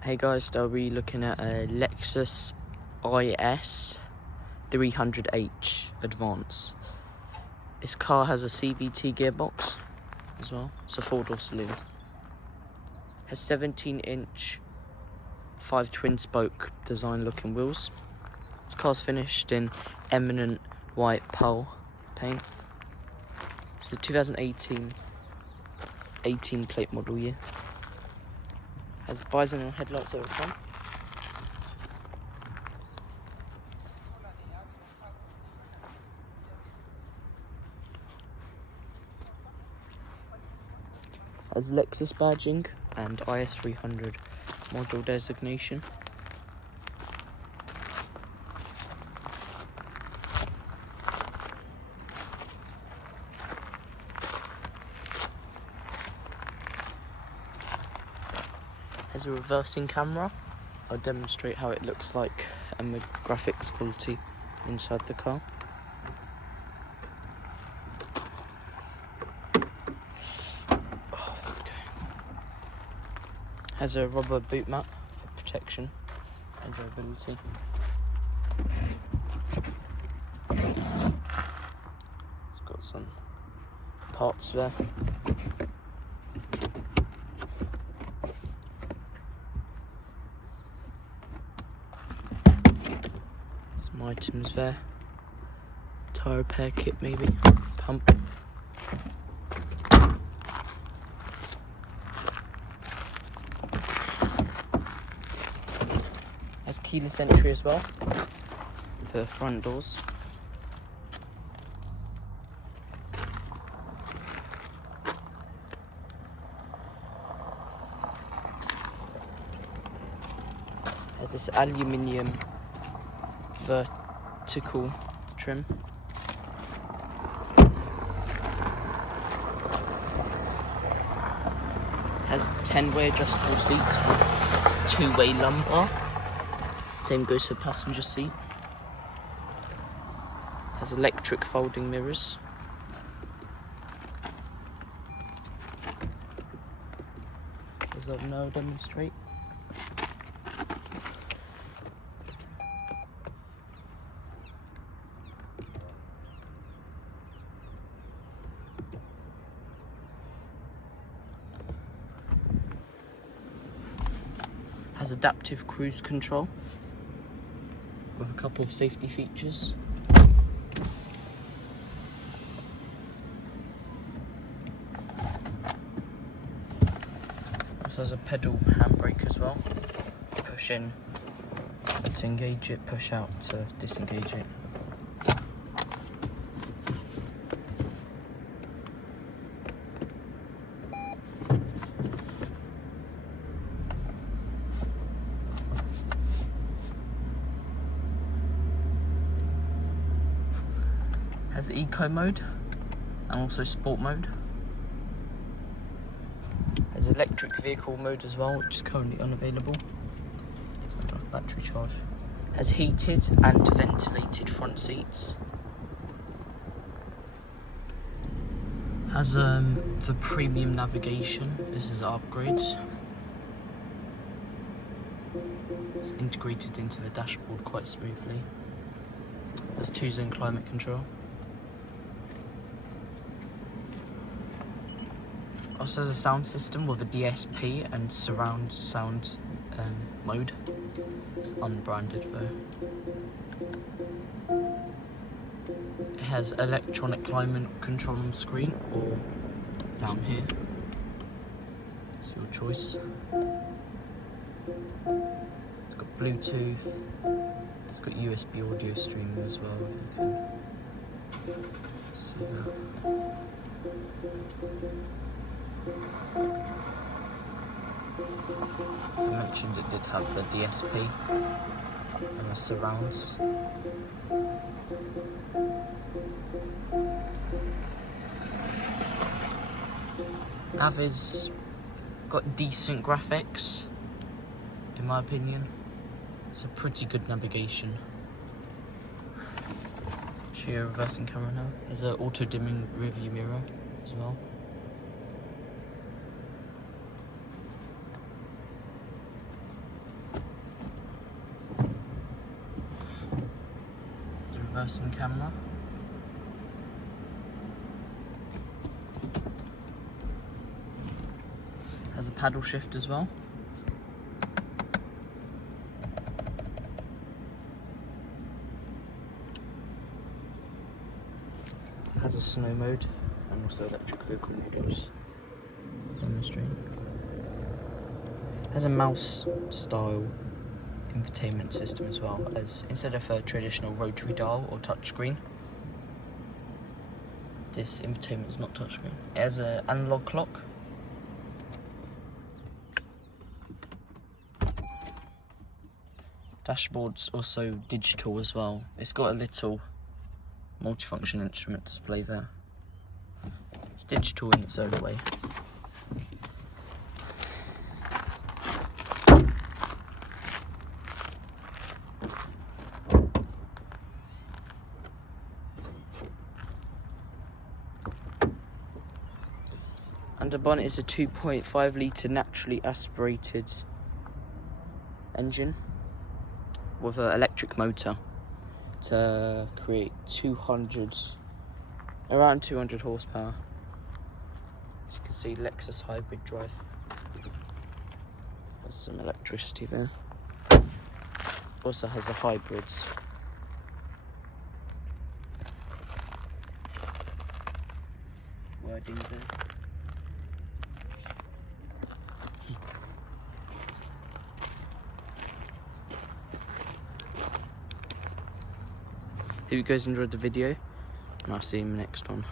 Hey guys, today we're looking at a LexusIS 300H Advance. This car has a CVT gearbox as well. It's a 4-door saloon. Has 17-inch 5 twin-spoke design looking wheels. This car's finished in eminent white pearl paint. It's a 2018 plate model year. Has bison headlights over front. Has Lexus badging and IS 300 model designation. Has a reversing camera. I'll demonstrate how it looks like and the graphics quality inside the car. Has a rubber boot mat for protection and durability. It's got some parts there. Some items there. Tyre repair kit maybe. Pump. Has keyless entry as well for front doors. Has this aluminium vertical trim. Has 10-way adjustable seats with 2-way lumbar. Same goes for passenger seat. Has electric folding mirrors. As I'll now demonstrate. Has adaptive cruise control with a couple of safety features. Also has a pedal handbrake as well. Push in to engage it, push out to disengage it. Has eco mode and also sport mode. Has electric vehicle mode as well, which is currently unavailable. Doesn't have enough battery charge. Has heated and ventilated front seats. Has the premium navigation. This is upgrades. It's integrated into the dashboard quite smoothly. Has 2-zone climate control. Also has a sound system with a DSP and surround sound mode. It's unbranded though. It has electronic climate control on the screen or down here. It's your choice. It's got Bluetooth. It's got USB audio streaming as well. You can see that. As I mentioned, it did have the DSP and the surrounds. Nav is got decent graphics, in my opinion. It's a pretty good navigation. Show you a reversing camera now. There's an auto dimming rear view mirror as well. reversing camera. Has a paddle shift as well. Has a snow mode and also electric vehicle modes. Demonstrate. Has a mouse style infotainment system as well, as instead of a traditional rotary dial or touchscreen, this infotainment is not touchscreen. It has an analog clock. Dashboard's also digital as well. It's got a little multifunction instrument display there. It's digital in its own way. Under bonnet is a 2.5 litre naturally aspirated engine with an electric motor to create around 200 horsepower. As you can see, Lexus hybrid drive. There's some electricity there. Also has a hybrid. Wording there. Hope you guys enjoyed the video, and I'll see you in the next one.